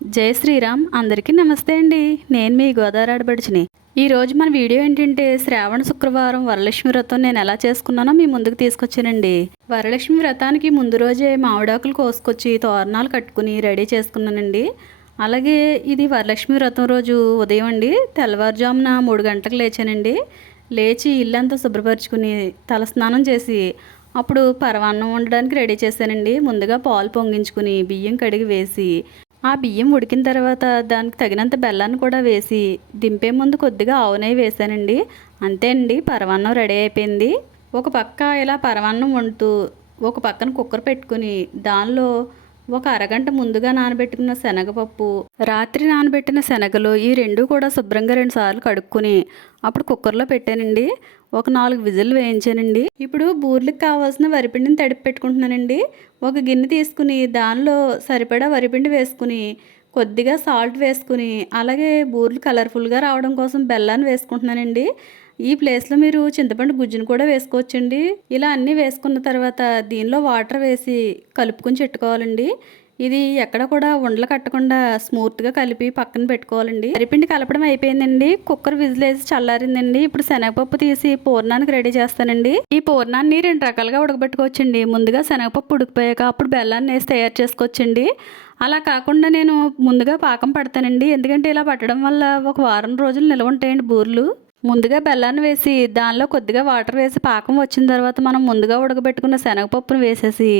జై శ్రీరామ్. అందరికీ నమస్తే అండి. నేను మీ గోదావరి ఆడబడిచిని ఈరోజు మన వీడియో ఏంటంటే శ్రావణ శుక్రవారం వరలక్ష్మి వ్రతం నేను ఎలా చేసుకున్నానో మీ ముందుకు తీసుకొచ్చానండి. వరలక్ష్మి వ్రతానికి ముందు రోజే మామిడాకులు కోసుకొచ్చి తోరణాలు కట్టుకుని రెడీ చేసుకున్నానండి. అలాగే ఇది వరలక్ష్మి వ్రతం రోజు ఉదయం అండి. తెల్లవారుజామున మూడు గంటలకు లేచానండి. లేచి ఇల్లంతా శుభ్రపరచుకుని తలస్నానం చేసి అప్పుడు పరవాన్నం వండడానికి రెడీ చేశానండి. ముందుగా పాలు పొంగించుకుని బియ్యం కడిగి వేసి ఆ బియ్యం ఉడికిన తర్వాత దానికి తగినంత బెల్లాన్ని కూడా వేసి దింపే ముందు కొద్దిగా ఆవు నెయ్యి వేసానండి అంతే అండి పరవాన్నం రెడీ అయిపోయింది. ఒక పక్క ఇలా పరవాన్నం వండుతూ ఒక పక్కన కుక్కర్ పెట్టుకుని దానిలో ఒక అరగంట ముందుగా నానబెట్టుకున్న శనగపప్పు రాత్రి నానబెట్టిన శనగలు ఈ రెండు కూడా శుభ్రంగా రెండు సార్లు కడుక్కుని అప్పుడు కుక్కర్లో పెట్టానండి. ఒక నాలుగు విజిల్ వేయించానండి. ఇప్పుడు బూర్లకు కావాల్సిన వరిపిండిని తడిపి పెట్టుకుంటున్నానండి. ఒక గిన్నె తీసుకుని దానిలో సరిపడా వరిపిండి వేసుకుని కొద్దిగా సాల్ట్ వేసుకుని అలాగే బూర్లు కలర్ఫుల్గా రావడం కోసం బెల్లాన్ని వేసుకుంటున్నానండి. ఈ ప్లేస్లో మీరు చింతపండు గుజ్జును కూడా వేసుకోవచ్చండి. ఇలా అన్నీ వేసుకున్న తర్వాత దీనిలో వాటర్ వేసి కలుపుకొని చెట్టుకోవాలండి. ఇది ఎక్కడ కూడా ఉండలు కట్టకుండా స్మూత్గా కలిపి పక్కన పెట్టుకోవాలండి. అరిపిండి కలపడం అయిపోయిందండి. కుక్కర్ విజిల్ వేసి చల్లారిందండి. ఇప్పుడు శనగపప్పు తీసి పూర్ణానికి రెడీ చేస్తానండి. ఈ పూర్ణాన్ని రెండు రకాలుగా ఉడకబెట్టుకోవచ్చండి. ముందుగా శనగపప్పు ఉడికిపోయాక అప్పుడు బెల్లాన్ని వేసి తయారు చేసుకోవచ్చండి. అలా కాకుండా నేను ముందుగా పాకం పడతానండి. ఎందుకంటే ఇలా పట్టడం వల్ల ఒక వారం రోజులు నిల్వ ఉంటాయండి బూర్లు. ముందుగా బెల్లాన్ని వేసి దానిలో కొద్దిగా వాటర్ వేసి పాకం వచ్చిన తర్వాత మనం ముందుగా ఉడకబెట్టుకున్న శనగపప్పును వేసేసి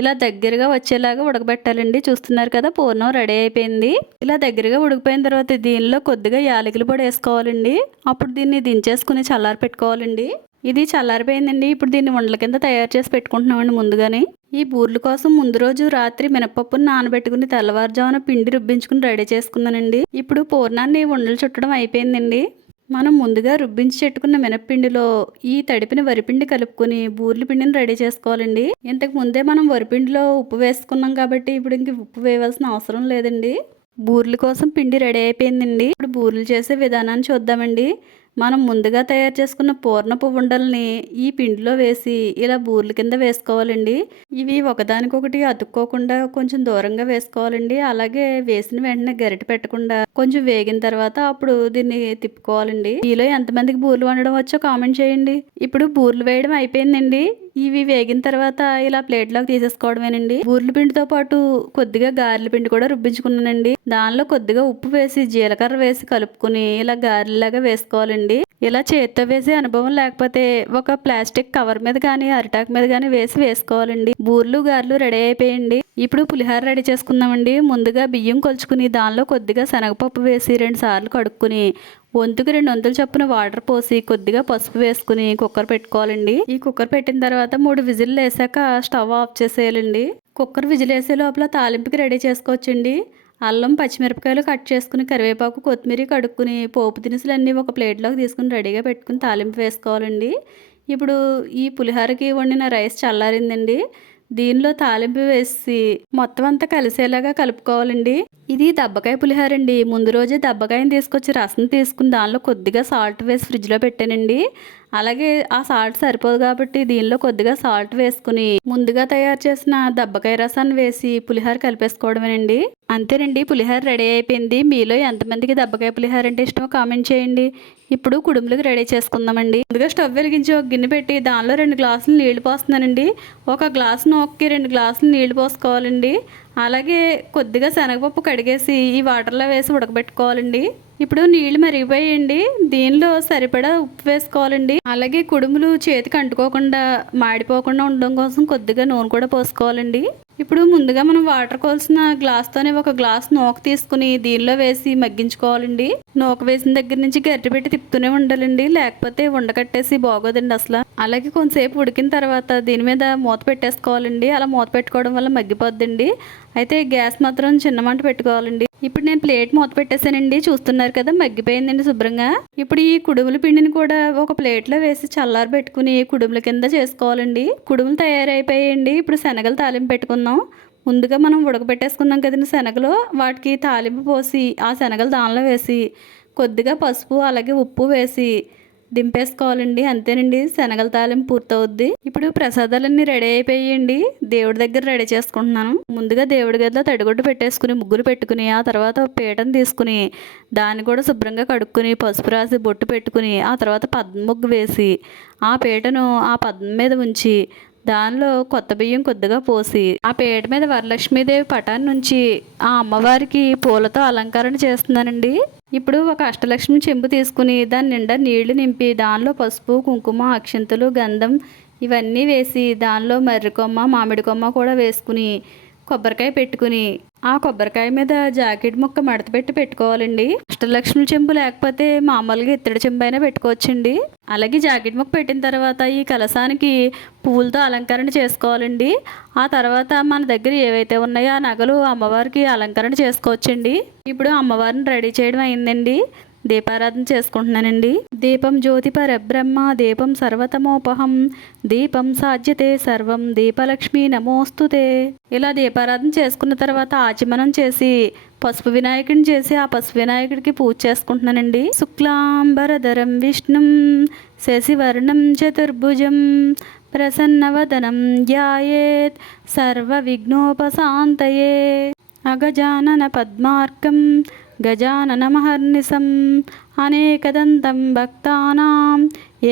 ఇలా దగ్గరగా వచ్చేలాగా ఉడకబెట్టాలండి. చూస్తున్నారు కదా పూర్ణం రెడీ అయిపోయింది. ఇలా దగ్గరగా ఉడికిపోయిన తర్వాత దీనిలో కొద్దిగా యాలకులు పొడి వేసుకోవాలండి. అప్పుడు దీన్ని దించేసుకుని చల్లారి పెట్టుకోవాలండి. ఇది చల్లారిపోయిందండి. ఇప్పుడు దీన్ని ఉండల కింద తయారు చేసి పెట్టుకుంటున్నామండి ముందుగానే. ఈ బూర్లు కోసం ముందు రోజు రాత్రి మినపప్పును నానబెట్టుకుని తెల్లవారుజామున పిండి రుబ్బించుకుని రెడీ చేసుకున్నానండి. ఇప్పుడు పూర్ణాన్ని ఉండలు చుట్టడం అయిపోయిందండి. మనం ముందుగా రుబ్బించి చెట్టుకున్న మినప్పిండిలో ఈ తడిపిన వరిపిండి కలుపుకొని బూర్ల పిండిని రెడీ చేసుకోవాలండి. ఇంతకు ముందే మనం వరిపిండిలో ఉప్పు వేసుకున్నాం కాబట్టి ఇప్పుడు ఇంక ఉప్పు వేయవలసిన అవసరం లేదండి. బూర్ల కోసం పిండి రెడీ అయిపోయిందండి. ఇప్పుడు బూర్లు చేసే విధానాన్ని చూద్దామండి. మనం ముందుగా తయారు చేసుకున్న పూర్ణపు ఉండల్ని ఈ పిండిలో వేసి ఇలా బూర్ల కింద వేసుకోవాలండి. ఇవి ఒకదానికొకటి అతుక్కోకుండా కొంచెం దూరంగా వేసుకోవాలండి. అలాగే వేసిన వెంటనే గరిట పెట్టకుండా కొంచెం వేగిన తర్వాత అప్పుడు దీన్ని తిప్పుకోవాలండి. మీలో ఎంతమందికి బూర్లు వండడం వచ్చో కామెంట్ చేయండి. ఇప్పుడు బూర్లు వేయడం అయిపోయిందండి. ఇవి వేగిన తర్వాత ఇలా ప్లేట్లోకి తీసేసుకోవడమేనండి. బూర్ల పిండితో పాటు కొద్దిగా గారెల పిండి కూడా రుబ్బించుకున్నానండి. దానిలో కొద్దిగా ఉప్పు వేసి జీలకర్ర వేసి కలుపుకుని ఇలా గారెలాగా వేసుకోవాలండి. ఇలా చేత్తో వేసే అనుభవం లేకపోతే ఒక ప్లాస్టిక్ కవర్ మీద కానీ అరిటాక్ మీద కానీ వేసి వేసుకోవాలండి. బూర్లు గారెలు రెడీ అయిపోయండి ఇప్పుడు పులిహోర రెడీ చేసుకుందామండి. ముందుగా బియ్యం కొలుచుకుని దానిలో కొద్దిగా శనగపప్పు వేసి రెండు సార్లు కడుక్కుని వంతుకు రెండు వంతులు చొప్పున వాటర్ పోసి కొద్దిగా పసుపు వేసుకుని కుక్కర్ పెట్టుకోవాలండి. ఈ కుక్కర్ పెట్టిన తర్వాత మూడు విజిల్లు వేసాక స్టవ్ ఆఫ్ చేసేయాలండి. కుక్కర్ విజిల్ వేసే లోపల తాలింపుకి రెడీ చేసుకోవచ్చండి. అల్లం పచ్చిమిరపకాయలు కట్ చేసుకుని కరివేపాకు కొత్తిమీర కడుక్కుని పోపు దినుసులు అన్నీ ఒక ప్లేట్లోకి తీసుకుని రెడీగా పెట్టుకుని తాలింపు వేసుకోవాలండి. ఇప్పుడు ఈ పులిహోరకి వండిన రైస్ చల్లారిందండి. దీనిలో తాలింపు వేసి మొత్తం అంతా కలిసేలాగా కలుపుకోవాలండి. ఇది దబ్బకాయ పులిహోర అండి ముందు రోజే దబ్బకాయని తీసుకొచ్చి రసం తీసుకుని దానిలో కొద్దిగా సాల్ట్ వేసి ఫ్రిడ్జ్లో పెట్టానండి. అలాగే ఆ సాల్ట్ సరిపోదు కాబట్టి దీనిలో కొద్దిగా సాల్ట్ వేసుకుని ముందుగా తయారు చేసిన దబ్బకాయ రసాన్ని వేసి పులిహోర కలిపేసుకోవడమేనండి. అంతేనండి పులిహోర రెడీ అయిపోయింది. మీలో ఎంతమందికి దెబ్బకాయ పులిహోర అంటే ఇష్టమో కామెంట్ చేయండి. ఇప్పుడు కుడుములకు రెడీ చేసుకుందామండి. ముందుగా స్టవ్ వెలిగించి ఒక గిన్నె పెట్టి దానిలో రెండు గ్లాసులు నీళ్ళు పోస్తున్నానండి. ఒక గ్లాసు నోక్కి రెండు గ్లాసులు నీళ్ళు పోసుకోవాలండి. అలాగే కొద్దిగా శనగపప్పు కడిగేసి ఈ వాటర్లో వేసి ఉడకబెట్టుకోవాలండి. ఇప్పుడు నీళ్ళు మరిగిపోయండి దీనిలో సరిపడా ఉప్పు వేసుకోవాలండి. అలాగే కుడుములు చేతికి అంటుకోకుండా మాడిపోకుండా ఉండడం కోసం కొద్దిగా నూనె కూడా పోసుకోవాలండి. ఇప్పుడు ముందుగా మనం వాటర్ కోల్సిన గ్లాస్తోనే ఒక గ్లాస్ నూక తీసుకుని దీనిలో వేసి మగ్గించుకోవాలండి. నూక వేసిన దగ్గర నుంచి గరిటె పెట్టి తిప్పుతూనే ఉండాలండి. లేకపోతే ఉండకట్టేసి బాగోదండి అసలు. అలాగే కొంతసేపు ఉడికిన తర్వాత దీని మీద మూత పెట్టేసుకోవాలండి. అలా మూత పెట్టుకోవడం వల్ల మగ్గిపోద్దండి. అయితే గ్యాస్ మాత్రం చిన్న మంట పెట్టుకోవాలండి. ఇప్పుడు నేను ప్లేట్ మూత పెట్టేశానండి. చూస్తున్నారు కదా మగ్గిపోయిందండి శుభ్రంగా. ఇప్పుడు ఈ కుడుముల పిండిని కూడా ఒక ప్లేట్లో వేసి చల్లారి పెట్టుకుని కుడుముల కింద చేసుకోవాలండి. కుడుములు తయారైపోయాయండి. ఇప్పుడు శనగలు తాలింపు పెట్టుకుందాం. ముందుగా మనం ఉడకబెట్టేసుకున్నాం కదండి శనగలు. వాటికి తాలింపు పోసి ఆ శనగలు దానిలో వేసి కొద్దిగా పసుపు అలాగే ఉప్పు వేసి దింపేసుకోవాలండి. అంతేనండి శనగల తాలింపు పూర్తవుద్ది. ఇప్పుడు ప్రసాదాలన్నీ రెడీ అయిపోయాయండి. దేవుడి దగ్గర రెడీ చేసుకుంటున్నాను. ముందుగా దేవుడి గదిలో తడిగుడ్డు పెట్టేసుకుని ముగ్గులు పెట్టుకుని ఆ తర్వాత పీటను తీసుకుని దాన్ని కూడా శుభ్రంగా కడుక్కుని పసుపు రాసి బొట్టు పెట్టుకుని ఆ తర్వాత పద్మ ముగ్గు వేసి ఆ పీటను ఆ పద్మ మీద ఉంచి దానిలో కొత్త బియ్యం కొద్దిగా పోసి ఆ పేట మీద వరలక్ష్మీదేవి పటాన్ని నుంచి ఆ అమ్మవారికి పూలతో అలంకరణ చేస్తున్నానండి. ఇప్పుడు ఒక అష్టలక్ష్మి చెంబు తీసుకుని దాని నిండా నీళ్ళు నింపి దానిలో పసుపు కుంకుమ అక్షంతలు గంధం ఇవన్నీ వేసి దానిలో మర్రి కొమ్మ మామిడి కొమ్మ కూడా వేసుకుని కొబ్బరికాయ పెట్టుకుని. ఆ కొబ్బరికాయ మీద జాకెట్ ముక్క మడత పెట్టి పెట్టుకోవాలండి. అష్టలక్ష్మి చెంబు లేకపోతే మామూలుగా ఇత్తడి చెంబు అయినా పెట్టుకోవచ్చండి. అలాగే జాకెట్ ముక్క పెట్టిన తర్వాత ఈ కలసానికి పువ్వులతో అలంకరణ చేసుకోవాలండి. ఆ తర్వాత మన దగ్గర ఏవైతే ఉన్నాయో ఆ నగలు అమ్మవారికి అలంకరణ చేసుకోవచ్చండి. ఇప్పుడు అమ్మవారిని రెడీ చేయడం అయిందండి. దీపారాధన చేసుకుంటున్నానండి. దీపం జ్యోతి పరబ్రహ్మ దీపం సర్వతమోపహం దీపం సాధ్యతే సర్వం దీపలక్ష్మి నమోస్తుతే. ఇలా దీపారాధన చేసుకున్న తర్వాత ఆచమనం చేసి పసుపు వినాయకుడిని చేసి ఆ పసుపు వినాయకుడికి పూజ చేసుకుంటున్నానండి. శుక్లాంబరధరం విష్ణుం శశివర్ణం చతుర్భుజం ప్రసన్నవదనం ధ్యాయేత్ సర్వ విఘ్నోపశాంతయే అగజానన పద్మార్కం గజాననమహర్నిశం అనేకదంతం భక్తానాం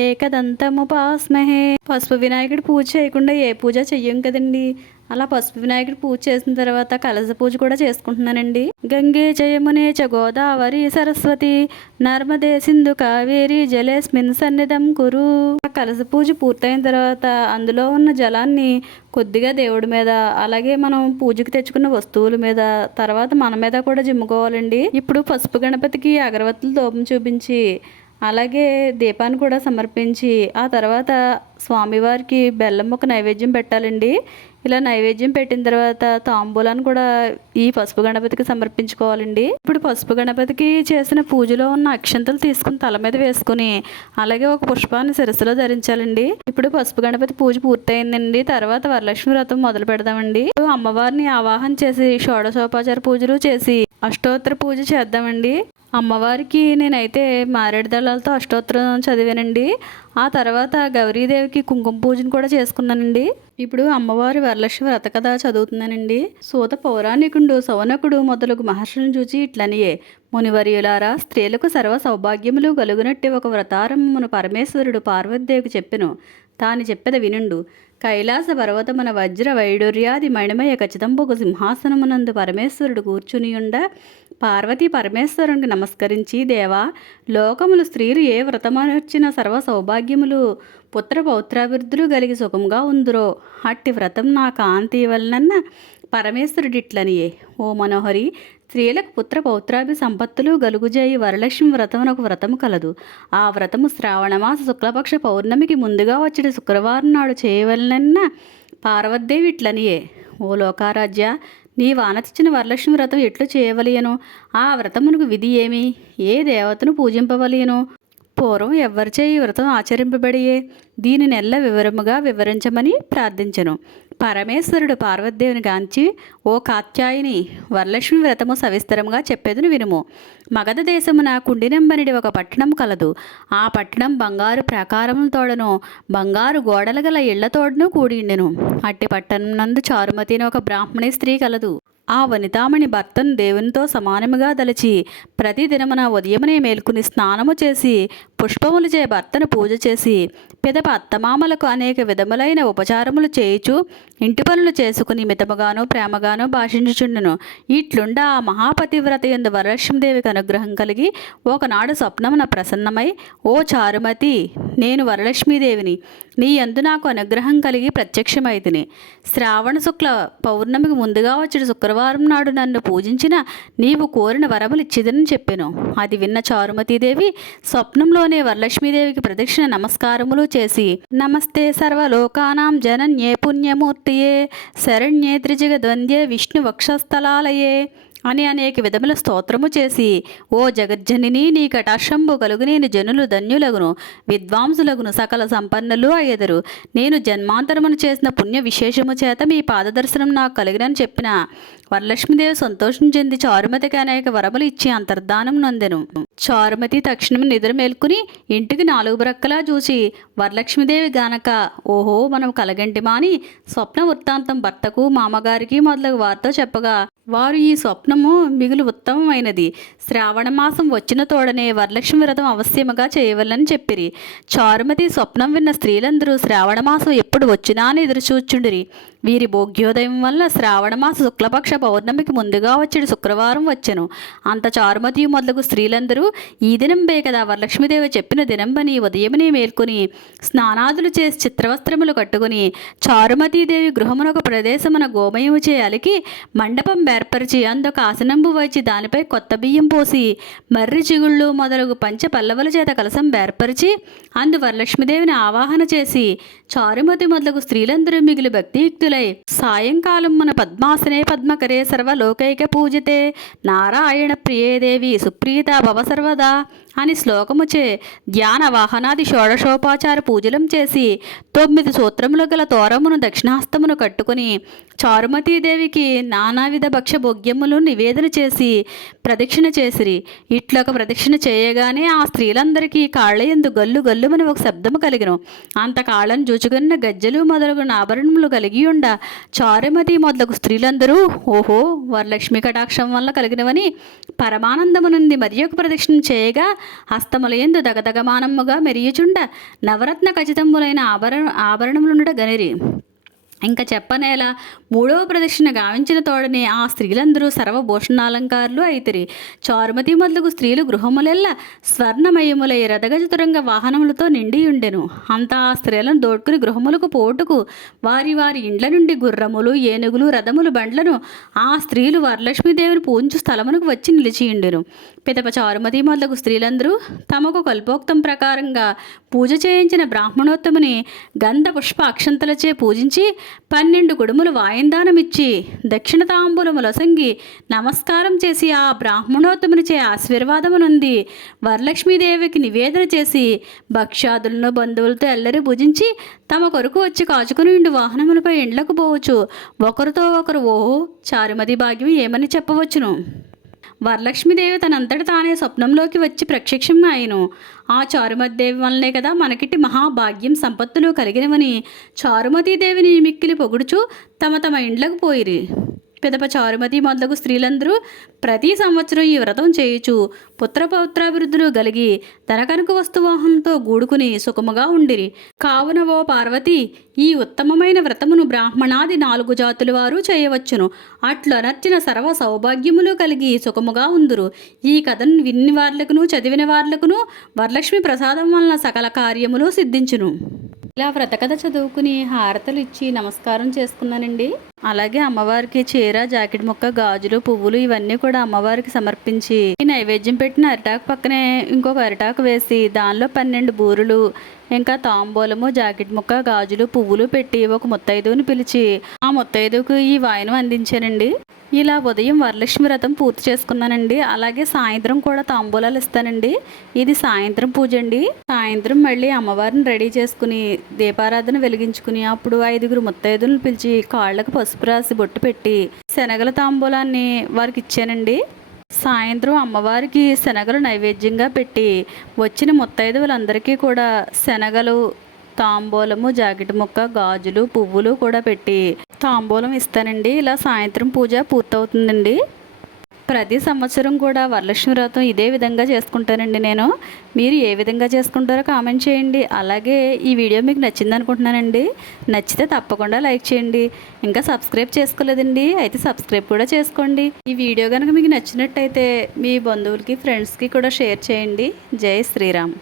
ఏకదంతముపాస్మహే పసుపు వినాయకుడి పూజ చేయకుండా ఏ పూజ చెయ్యం కదండి? అలా పసుపు వినాయకుడి పూజ చేసిన తర్వాత కలశ పూజ కూడా చేసుకుంటున్నానండి. గంగే జయమునే చ గోదావరి సరస్వతి నర్మదే సింధు కావేరి జలేస్మిన్ సన్నిధం కురు. కలశ పూజ పూర్తయిన తర్వాత అందులో ఉన్న జలాన్ని కొద్దిగా దేవుడి మీద అలాగే మనం పూజకి తెచ్చుకున్న వస్తువుల మీద తర్వాత మన మీద కూడా జిమ్ముకోవాలండి ఇప్పుడు పసుపు గణపతికి అగరవత్తులు దూపం చూపించి అలాగే దీపాన్ని కూడా సమర్పించి ఆ తర్వాత స్వామివారికి బెల్లం ఒక నైవేద్యం పెట్టాలండి. ఇలా నైవేద్యం పెట్టిన తర్వాత తాంబూలాన్ని కూడా ఈ పసుపు గణపతికి సమర్పించుకోవాలండి. ఇప్పుడు పసుపు గణపతికి చేసిన పూజలో ఉన్న అక్షంతలు తీసుకుని తల మీద వేసుకుని అలాగే ఒక పుష్పాన్ని శిరస్సులో ధరించాలండి. ఇప్పుడు పసుపు గణపతి పూజ పూర్తయిందండి. తర్వాత వరలక్ష్మి వ్రతం మొదలు పెడదామండి. అమ్మవారిని ఆవాహన చేసి షోడశోపాచార పూజలు చేసి అష్టోత్తర పూజ చేద్దామండి. అమ్మవారికి నేనైతే మారేడు దళాలతో అష్టోత్తరం చదివానండి. ఆ తర్వాత గౌరీదేవికి కుంకుమ పూజను కూడా చేసుకున్నానండి. ఇప్పుడు అమ్మవారి వరలక్ష్మి వ్రత కథ చదువుతున్నానండి. సూత పౌరాణికుడు సౌనకుడు మొదలగు మహర్షులను చూచి ఇట్లనియే మునివర్యులారా స్త్రీలకు సర్వ సౌభాగ్యములు కలుగునట్టి ఒక వ్రతారంభమును పరమేశ్వరుడు పార్వతీదేవికి చెప్పెను. తాను చెప్పెద వినుండు. కైలాస పర్వతమున వజ్ర వైడూర్యాది మణిమయ ఒక సింహాసనమునందు పరమేశ్వరుడు కూర్చునియుండ పార్వతీ పరమేశ్వరునికి నమస్కరించి దేవా లోకములు స్త్రీలు ఏ వ్రతమనొచ్చిన సర్వ సౌభాగ్యములు పుత్ర పౌత్రాభివృద్ధులు కలిగి సుఖంగా ఉందిరో అట్టి వ్రతం నా కాంతి వలనన్న పరమేశ్వరుడిట్లనియే. ఓ మనోహరి స్త్రీలకు పుత్ర పౌత్రాభి సంపత్తులు గలుగుజేయి వరలక్ష్మి వ్రతమునకు వ్రతము కలదు. ఆ వ్రతము శ్రావణమాస శుక్లపక్ష పౌర్ణమికి ముందుగా వచ్చిన శుక్రవారం నాడు చేయవలనన్న పార్వతీదేవి ఇట్లనియే. ఓ లోకారాజ్య నీ వానతిచ్చిన వరలక్ష్మి వ్రతం ఎట్లు చేయవలయను? ఆ వ్రతమునకు విధి ఏమి? ఏ దేవతను పూజింపవలయను? పూర్వం ఎవరిచే ఈ వ్రతం ఆచరింపబడియే? దీని నెల్ల వివరముగా వివరించమని ప్రార్థించెను. పరమేశ్వరుడు పార్వతీదేవిని గాంచి ఓ కాత్యాయిని వరలక్ష్మి వ్రతము సవిస్తరంగా చెప్పేదని వినుము. మగధ దేశమున కుండినంబనిడి ఒక పట్టణం కలదు. ఆ పట్టణం బంగారు ప్రాకారములతోడను బంగారు గోడలు గల ఇళ్ళతోడను కూడిండెను అట్టి పట్టణం నందు చారుమతి ఒక బ్రాహ్మణి స్త్రీ కలదు. ఆ వనితామణి భర్తను దేవునితో సమానముగా దలచి ప్రతిదినమున ఉదయమునే మేల్కుని స్నానము చేసి పుష్పములచే భర్తను పూజ చేసి పిదప అత్తమామలకు అనేక విధములైన ఉపచారములు చేయుచు ఇంటి పనులు చేసుకుని మితముగాను ప్రేమగాను భాషించుచుండును. ఇట్లుండ ఆ మహాపతివ్రత ఎందు వరలక్ష్మీదేవికి అనుగ్రహం కలిగి ఒకనాడు స్వప్నమున ప్రసన్నమై ఓ చారుమతి నేను వరలక్ష్మీదేవిని నీ యందు నాకు అనుగ్రహం కలిగి ప్రత్యక్షమైతిని. శ్రావణ శుక్ల పౌర్ణమికి ముందుగా వచ్చిన శుక్రవారం నాడు నన్ను పూజించిన నీవు కోరిన వరములు ఇచ్చిదని చెప్పాను. అది విన్న చారుమతీదేవి స్వప్నంలోని వరలక్ష్మీదేవికి ప్రదక్షిణ నమస్కారములు చేసి నమస్తే సర్వలోకానాం జనన్యే పుణ్యమూర్తియే శరణ్యే త్రిజగద్వంద్యే విష్ణు వక్షస్థలాలయే అని అనేక విధముల స్తోత్రము చేసి ఓ జగజ్జనిని నీ కటాక్షంబు కలుగు నేను జనులు ధన్యులగును విద్వాంసులగును సకల సంపన్నులు అయ్యెదరు. నేను జన్మాంతరమును చేసిన పుణ్య విశేషము చేత మీ పాదదర్శనం నాకు కలిగినని చెప్పిన. వరలక్ష్మీదేవి సంతోషం చెంది చారుమతికి అనేక వరములు ఇచ్చి అంతర్ధానం నొందెను. చారుమతి తక్షణం నిద్ర మేల్కొని ఇంటికి నాలుగు బ్రక్కలా చూసి వరలక్ష్మీదేవి గానక ఓహో మనం కలగంటిమా అని స్వప్న వృత్తాంతం భర్తకు మామగారికి మొదలగు వారితో చెప్పగా వారు ఈ స్వప్నము మిగులు ఉత్తమమైనది. శ్రావణ మాసం వచ్చిన తోడనే వరలక్ష్మి వ్రతం అవశ్యముగా చేయవలని చెప్పిరి. చారుమతి స్వప్నం విన్న స్త్రీలందరూ శ్రావణ మాసం ఎప్పుడు వచ్చినా అని ఎదురుచూచుండిరి. వీరి భోగ్యోదయం వల్ల శ్రావణమాస శుక్లపక్ష పౌర్ణమికి ముందుగా వచ్చిన శుక్రవారం వచ్చెను. అంత చారుమతి మొదలగు స్త్రీలందరూ ఈ దినంబే కదా వరలక్ష్మీదేవి చెప్పిన దినంబని ఉదయమునే మేల్కొని స్నానాదులు చేసి చిత్రవస్త్రములు కట్టుకుని చారుమతీదేవి గృహమునొక ప్రదేశమున గోమయము చేయాలికి మండపం బేర్పరిచి అందొక ఆసనంబు వచ్చి దానిపై కొత్త బియ్యం పోసి మర్రి చిగుళ్ళు మొదలగు పంచ పల్లవల చేత కలసం బేర్పరిచి అందు వరలక్ష్మీదేవిని ఆవాహన చేసి చారుమతి మొదలగు స్త్రీలందరూ మిగిలి భక్తియుక్తులు సాయంకాలం మన పద్మాసనే పద్మకరే సర్వలోకైక పూజితే. నారాయణ ప్రియేదేవి సుప్రీత భవ సర్వదా. అని శ్లోకముచే ధ్యాన వాహనాది షోడశోపాచార పూజలం చేసి తొమ్మిది సూత్రములు గల తోరమును దక్షిణాస్తమును కట్టుకుని చారుమతీదేవికి నానావిధ భక్ష భోగ్యములు నివేదన చేసి ప్రదక్షిణ చేసిరి. ఇట్లొక ప్రదక్షిణ చేయగానే ఆ స్త్రీలందరికీ కాళ్ళయందు గల్లు గల్లుమని ఒక శబ్దము కలిగిన. అంత కాళ్ళను జూచుకున్న గజ్జలు మొదలగు ఆభరణములు కలిగి ఉండ చారుమతి మొదలగు స్త్రీలందరూ ఓహో వరలక్ష్మి కటాక్షం వల్ల కలిగినవని పరమానందము నుండి మరి ఒక ప్రదక్షిణ చేయగా హస్తములయందు దగదగమానముగా మెరియుచుండ. నవరత్న ఖచ్చితములైన ఆభరణ ఆభరణములుండ గనిరి. ఇంకా చెప్పనేలా మూడవ ప్రదక్షిణ గావించిన తోడనే ఆ స్త్రీలందరూ సర్వభూషణాలంకారులు అయితిరి. చారుమతి మొదలుగు స్త్రీలు గృహములెల్ల స్వర్ణమయములై రథగజతురంగ వాహనములతో నిండి ఉండెను అంతా ఆ స్త్రీలను దోడ్కుని గృహములకు పోటుకు వారి వారి ఇండ్ల నుండి గుర్రములు ఏనుగులు రథములు బండ్లను ఆ స్త్రీలు వరలక్ష్మీదేవిని పూంచు స్థలమునకు వచ్చి నిలిచియుండెను. పిదప చారుమతి మొదలగు స్త్రీలందరూ తమకు కల్పోక్తం ప్రకారంగా పూజ చేయించిన బ్రాహ్మణోత్తముని గంధ పుష్ప అక్షంతలచే పూజించి పన్నెండు గుడుములు వాయిందానమిచ్చి దక్షిణ తాంబూలములసంగి నమస్కారం చేసి ఆ బ్రాహ్మణోత్తమునిచే ఆశీర్వాదమునుంది వరలక్ష్మీదేవికి నివేదన చేసి భక్ష్యాదులను బంధువులతో ఎల్లరి భుజించి తమ కొరకు వచ్చి కాచుకుని ఉండి వాహనములపై ఇండ్లకు పోవచ్చు. ఒకరితో ఒకరు ఓహో చారుమతి భాగ్యం ఏమని చెప్పవచ్చును? వరలక్ష్మీదేవి తనంతట తానే స్వప్నంలోకి వచ్చి ప్రత్యక్షం అయ్యను. ఆ చారుమతిదేవి వల్లనే కదా మనకిటి మహాభాగ్యం సంపత్తులు కలిగినవని చారుమతీదేవిని మిక్కిలి పొగుడుచు తమ తమ ఇండ్లకు పోయిరి. పిదప చారుమతి మొదలగు స్త్రీలందరూ ప్రతి సంవత్సరం ఈ వ్రతం చేయుచు పుత్ర పౌత్రాభివృద్ధులు కలిగి తనకనుక వస్తువాహనంతో గూడుకుని సుఖముగా ఉండిరి. కావున ఓ పార్వతి ఈ ఉత్తమమైన వ్రతమును బ్రాహ్మణాది నాలుగు జాతుల వారు చేయవచ్చును. అట్లు అనర్చిన సర్వ సౌభాగ్యములు కలిగి సుఖముగా ఉందురు. ఈ కథను విన్ని వార్లకును చదివిన వార్లకును వరలక్ష్మి ప్రసాదం వలన సకల కార్యములు సిద్ధించును. ఇలా వ్రతకథ చదువుకుని హారతలు ఇచ్చి నమస్కారం చేసుకున్నానండి. అలాగే అమ్మవారికి చీర జాకెట్ ముక్క గాజులు పువ్వులు ఇవన్నీ కూడా అమ్మవారికి సమర్పించి ఈ నైవేద్యం పెట్టిన అరిటాకు పక్కనే ఇంకొక అరిటాకు వేసి దానిలో పన్నెండు బూరులు ఇంకా తాంబూలము జాకెట్ ముక్క గాజులు పువ్వులు పెట్టి ఒక ముత్తైదువుని పిలిచి ఆ ముత్తైదువుకు ఈ వాయనం అందించానండి. ఇలా ఉదయం వరలక్ష్మి వ్రతం పూర్తి చేసుకున్నానండి. అలాగే సాయంత్రం కూడా తాంబూలాలు ఇస్తానండి. ఇది సాయంత్రం పూజ అండి. సాయంత్రం మళ్ళీ అమ్మవారిని రెడీ చేసుకుని దీపారాధన వెలిగించుకుని అప్పుడు ఐదుగురు ముత్తైదులను పిలిచి కాళ్ళకు పసుపు రాసి బొట్టు పెట్టి శనగల తాంబూలాన్ని వారికి ఇచ్చానండి. సాయంత్రం అమ్మవారికి శనగలు నైవేద్యంగా పెట్టి వచ్చిన ముత్తైదువులందరికీ కూడా శనగలు తాంబూలము జాకెట్ ముక్క గాజులు పువ్వులు కూడా పెట్టి తాంబూలం ఇస్తానండి. ఇలా సాయంత్రం పూజ పూర్తవుతుందండి. ప్రతి సంవత్సరం కూడా వరలక్ష్మి వ్రతం ఇదే విధంగా చేసుకుంటానండి నేను. మీరు ఏ విధంగా చేసుకుంటారో కామెంట్ చేయండి. అలాగే ఈ వీడియో మీకు నచ్చింది అనుకుంటున్నానండి. నచ్చితే తప్పకుండా లైక్ చేయండి. ఇంకా సబ్స్క్రైబ్ చేసుకోలేదండి. అయితే సబ్స్క్రైబ్ కూడా చేసుకోండి. ఈ వీడియో కనుక మీకు నచ్చినట్టయితే మీ బంధువులకి ఫ్రెండ్స్కి కూడా షేర్ చేయండి. జై శ్రీరామ్.